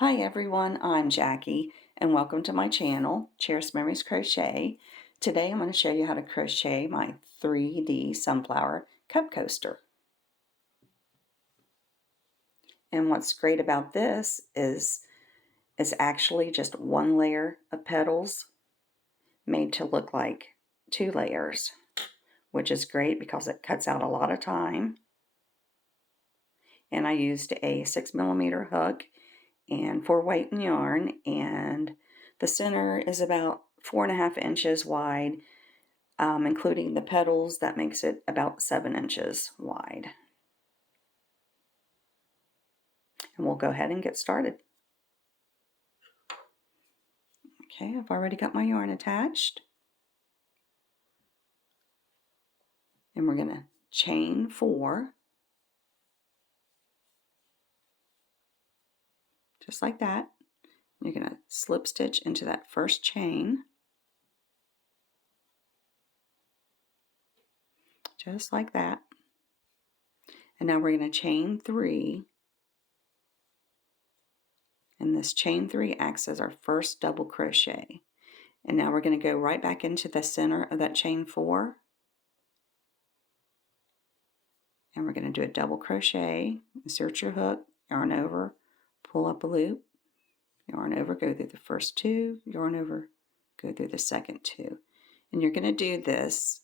Hi everyone, I'm Jackie and welcome to my channel, Cherished Memories Crochet. Today I'm going to show you how to crochet my 3D sunflower cup coaster. And what's great about this is it's actually just one layer of petals made to look like two layers, which is great because it cuts out a lot of time. And I used a 6mm hook and 4 weight in yarn, and the center is about 4.5 inches wide, including the petals. That makes it about 7 inches wide. And we'll go ahead and get started. Okay, I've already got my yarn attached, and we're going to chain 4, just like that. You're going to slip stitch into that first chain, just like that. And now we're going to chain 3, and this chain 3 acts as our first double crochet. And now we're going to go right back into the center of that chain 4, and we're going to do a double crochet, insert your hook, yarn over, pull up a loop, yarn over, go through the first 2, yarn over, go through the second 2. And you're going to do this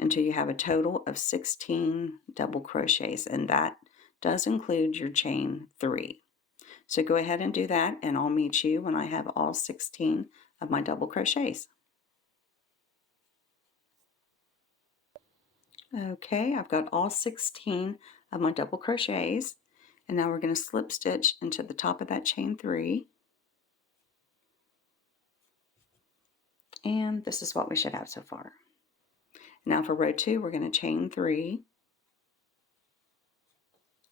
until you have a total of 16 double crochets, and that does include your chain 3. So go ahead and do that, and I'll meet you when I have all 16 of my double crochets. Okay, I've got all 16 of my double crochets, and now we're going to slip stitch into the top of that chain 3. And this is what we should have so far. Now for row 2, we're going to chain 3,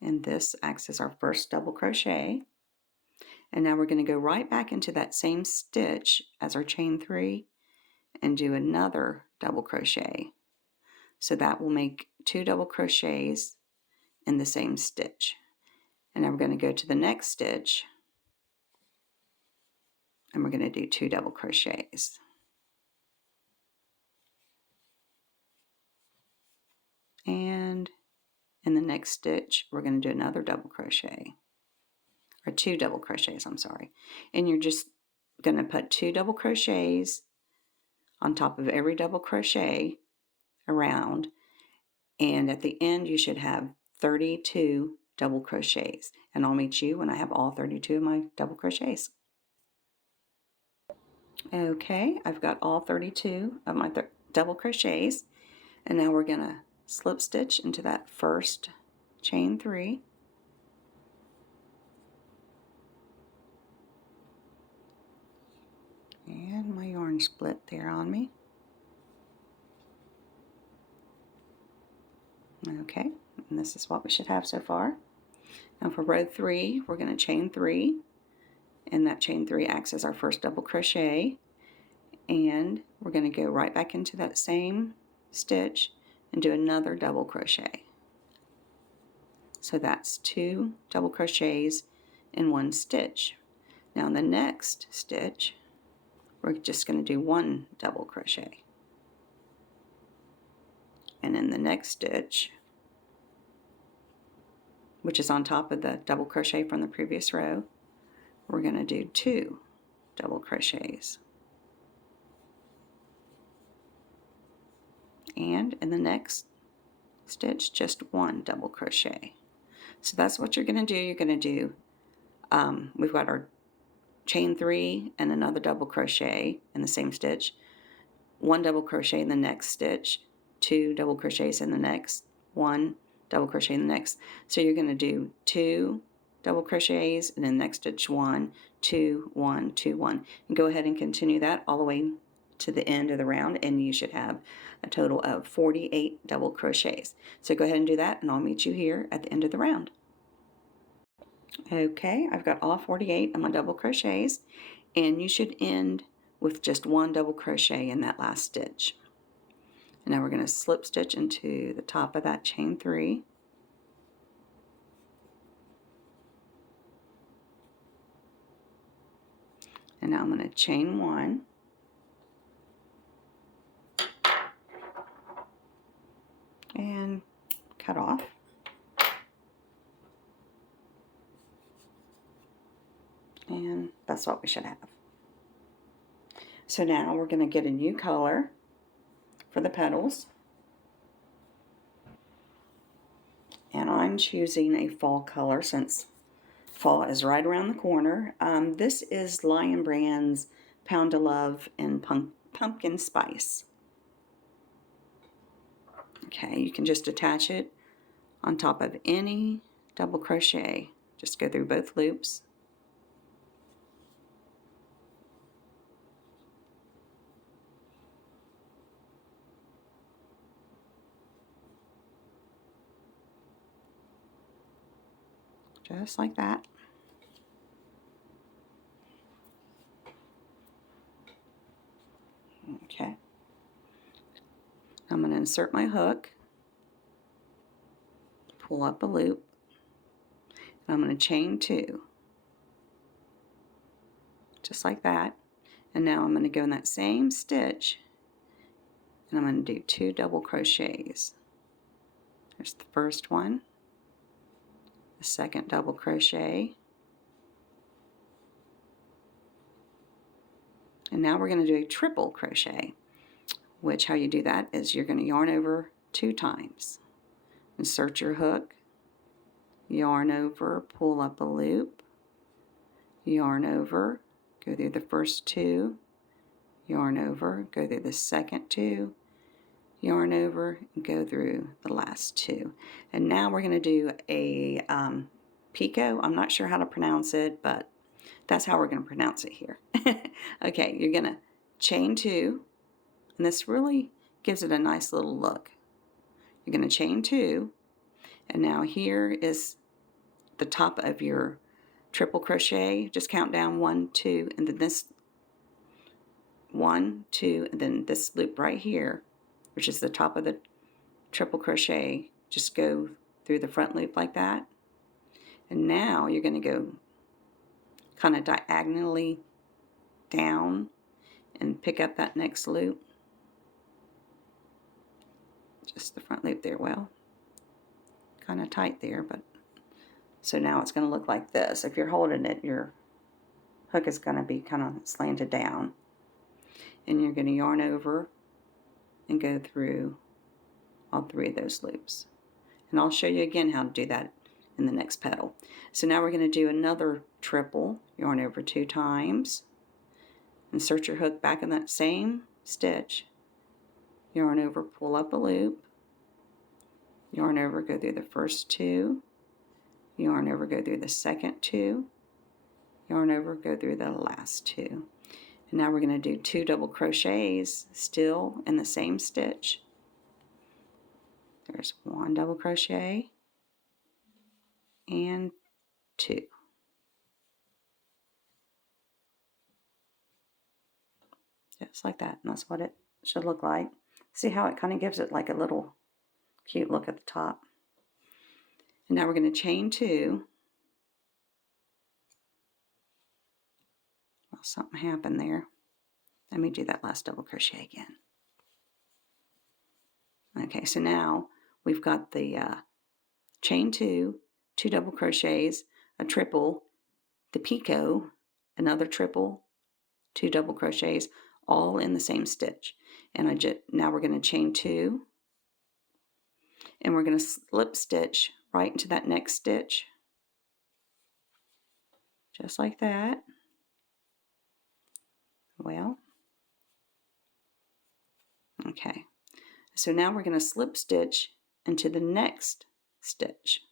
and this acts as our first double crochet. And now we're going to go right back into that same stitch as our chain 3 and do another double crochet. So that will make 2 double crochets in the same stitch. And now we're going to go to the next stitch, and we're going to do 2 double crochets. And in the next stitch, we're going to do another double crochet, or 2 double crochets, I'm sorry. And you're just going to put 2 double crochets on top of every double crochet around, and at the end you should have 32 double crochets, and I'll meet you when I have all 32 of my double crochets. Okay, I've got all 32 of my double crochets, and now we're going to slip stitch into that first chain 3, and my yarn split there on me. Okay, and this is what we should have so far. Now for row 3, we're going to chain 3, and that chain 3 acts as our first double crochet, and we're going to go right back into that same stitch and do another double crochet. So that's 2 double crochets in one stitch. Now in the next stitch, we're just going to do 1 double crochet. And in the next stitch, which is on top of the double crochet from the previous row, we're going to do 2 double crochets. And in the next stitch, just 1 double crochet. So that's what you're going to do. You're going to do, we've got our chain 3 and another double crochet in the same stitch, 1 double crochet in the next stitch, 2 double crochets in the next, 1 double crochet in the next. So you're going to do 2 double crochets and then next stitch 1, 2, 1, 2, 1, and go ahead and continue that all the way to the end of the round, and you should have a total of 48 double crochets. So go ahead and do that, and I'll meet you here at the end of the round. Okay, I've got all 48 of my double crochets, and you should end with just 1 double crochet in that last stitch. And now we're going to slip stitch into the top of that chain 3. And now I'm going to chain 1. And cut off. And that's what we should have. So now we're going to get a new color for the petals. And I'm choosing a fall color since fall is right around the corner. This is Lion Brand's Pound of Love and Pumpkin Spice. Okay, you can just attach it on top of any double crochet. Just go through both loops. Just like that. Okay. I'm going to insert my hook, pull up a loop, and I'm going to chain 2. Just like that. And now I'm going to go in that same stitch and I'm going to do 2 double crochets. There's the first one, the second double crochet, and now we're going to do a triple crochet, which how you do that is you're going to yarn over 2 times, insert your hook, yarn over, pull up a loop, yarn over, go through the first 2, yarn over, go through the second 2, yarn over, and go through the last 2. And now we're going to do a picot. I'm not sure how to pronounce it, but that's how we're going to pronounce it here. Okay, you're going to chain 2, and this really gives it a nice little look. You're going to chain 2, and now here is the top of your triple crochet. Just count down 1, 2, and then this 1, 2, and then this loop right here, which is the top of the triple crochet. Just go through the front loop like that. And now you're going to go kind of diagonally down and pick up that next loop. Just the front loop there. Well, kind of tight there, but so now it's going to look like this. If you're holding it, your hook is going to be kind of slanted down. And you're going to yarn over and go through all 3 of those loops. And I'll show you again how to do that in the next petal. So now we're going to do another triple, yarn over 2 times, insert your hook back in that same stitch, yarn over, pull up a loop, yarn over, go through the first 2, yarn over, go through the second 2, yarn over, go through the last 2. And now we're going to do 2 double crochets still in the same stitch. There's 1 double crochet and 2. Just like that, and that's what it should look like. See how it kind of gives it like a little cute look at the top. And now we're going to chain 2. Well, something happened there. Let me do that last double crochet again. Okay, so now we've got the chain 2, 2 double crochets, a triple, the picot, another triple, 2 double crochets, all in the same stitch. And now we're going to chain 2, and we're going to slip stitch right into that next stitch, just like that. Well, okay. So now we're going to slip stitch into the next stitch.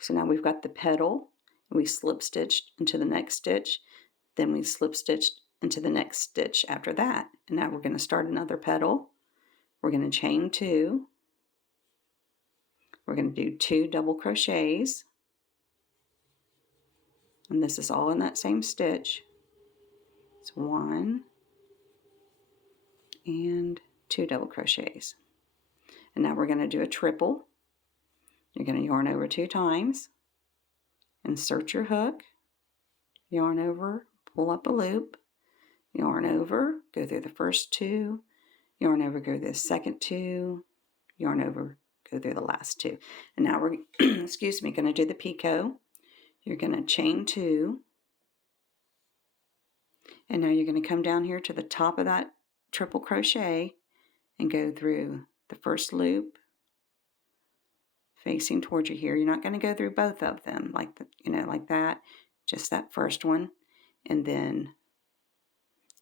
So now we've got the petal, and we slip stitched into the next stitch, then we slip stitched into the next stitch after that. And now we're going to start another petal. We're going to chain 2. We're going to do 2 double crochets. And this is all in that same stitch. It's 1 and 2 double crochets. And now we're going to do a triple. You're going to yarn over 2 times insert your hook, yarn over, pull up a loop, yarn over, go through the first 2, yarn over, go through the second 2, yarn over, go through the last 2. And now we're, excuse me, going to do the picot. You're going to chain 2, and now you're going to come down here to the top of that triple crochet and go through the first loop facing towards you here. You're not going to go through both of them like like that, just that first one. And then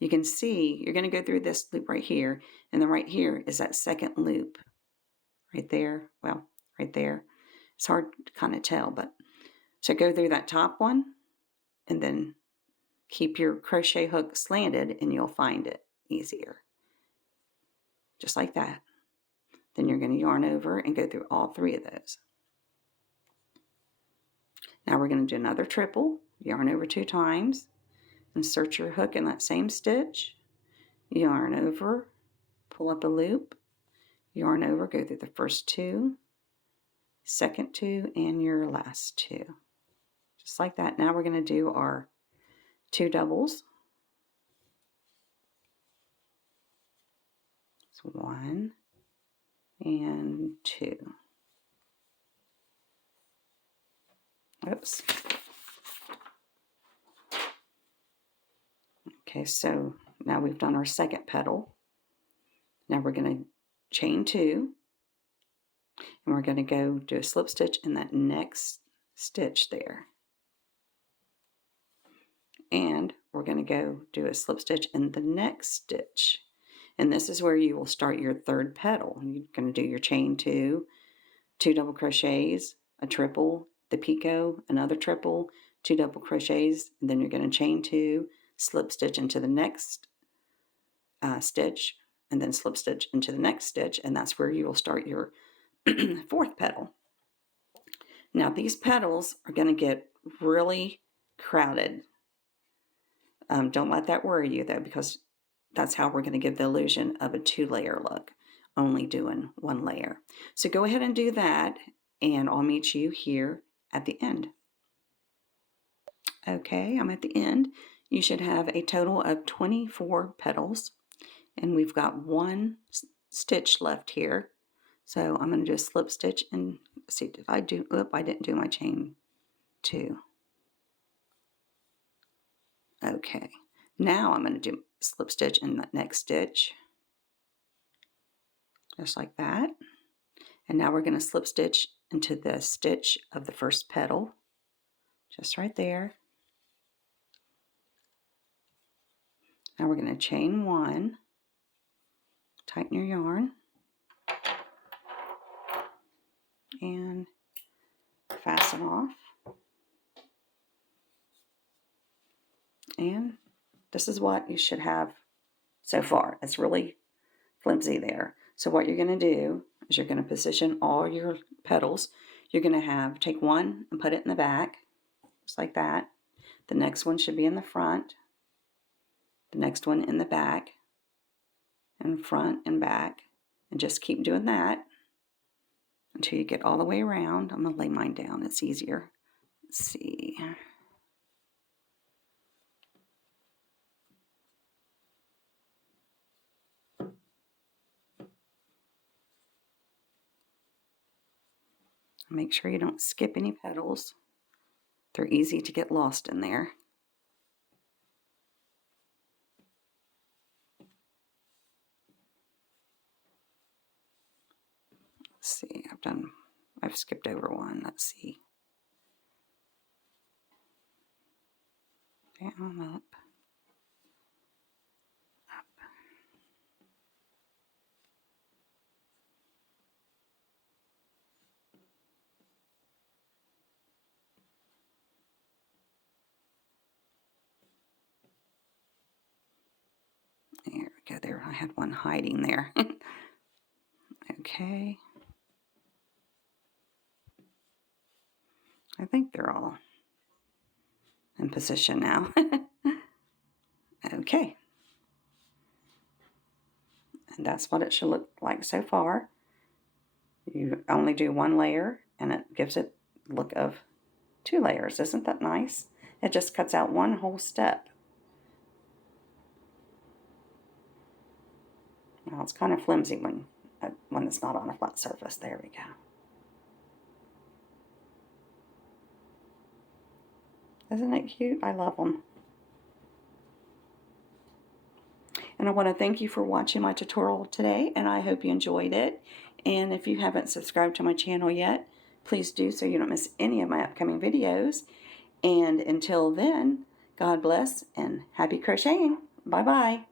you can see you're going to go through this loop right here, and then right here is that second loop right there. Well, right there. It's hard to kind of tell, but so go through that top one and then keep your crochet hook slanted and you'll find it easier. Just like that. Then you're going to yarn over and go through all 3 of those. Now we're going to do another triple, yarn over 2 times, insert your hook in that same stitch, yarn over, pull up a loop, yarn over, go through the first 2, second 2, and your last 2. Just like that. Now we're going to do our 2 doubles. So 1 and 2. Oops. Okay, so now we've done our second petal. Now we're going to chain 2, and we're going to go do a slip stitch in that next stitch there. And we're going to go do a slip stitch in the next stitch. And this is where you will start your third petal. You're going to do your chain 2, 2 double crochets, a triple, the picot, another triple, 2 double crochets, and then you're going to chain 2, slip stitch into the next stitch, and then slip stitch into the next stitch, and that's where you will start your fourth petal. Now these petals are going to get really crowded. Don't let that worry you though, because that's how we're going to give the illusion of a 2-layer look, only doing 1 layer. So go ahead and do that, and I'll meet you here at the end. Okay, I'm at the end. You should have a total of 24 petals, and we've got 1 stitch left here. So I'm going to do a slip stitch, and see, did I do, I didn't do my chain 2. Okay, now I'm going to do slip stitch in the next stitch, just like that. And now we're going to slip stitch into the stitch of the first petal, just right there. Now we're going to chain 1, tighten your yarn, and fasten off. And this is what you should have so far. It's really flimsy there. So what you're going to do is you're going to position all your petals. You're going to take one and put it in the back, just like that. The next one should be in the front. The next one in the back, and front and back. And just keep doing that until you get all the way around. I'm going to lay mine down. It's easier. Let's see. Make sure you don't skip any petals. They're easy to get lost in there. Let's see, I've skipped over one. Let's see. Down, up. There we go. There, I had one hiding there. Okay. I think they're all in position now. Okay. And that's what it should look like so far. You only do 1 layer, and it gives it the look of 2 layers. Isn't that nice? It just cuts out one whole step. Now it's kind of flimsy when it's not on a flat surface. There we go. Isn't it cute? I love them. And I want to thank you for watching my tutorial today, and I hope you enjoyed it. And if you haven't subscribed to my channel yet, please do so you don't miss any of my upcoming videos. And until then, God bless and happy crocheting. Bye-bye.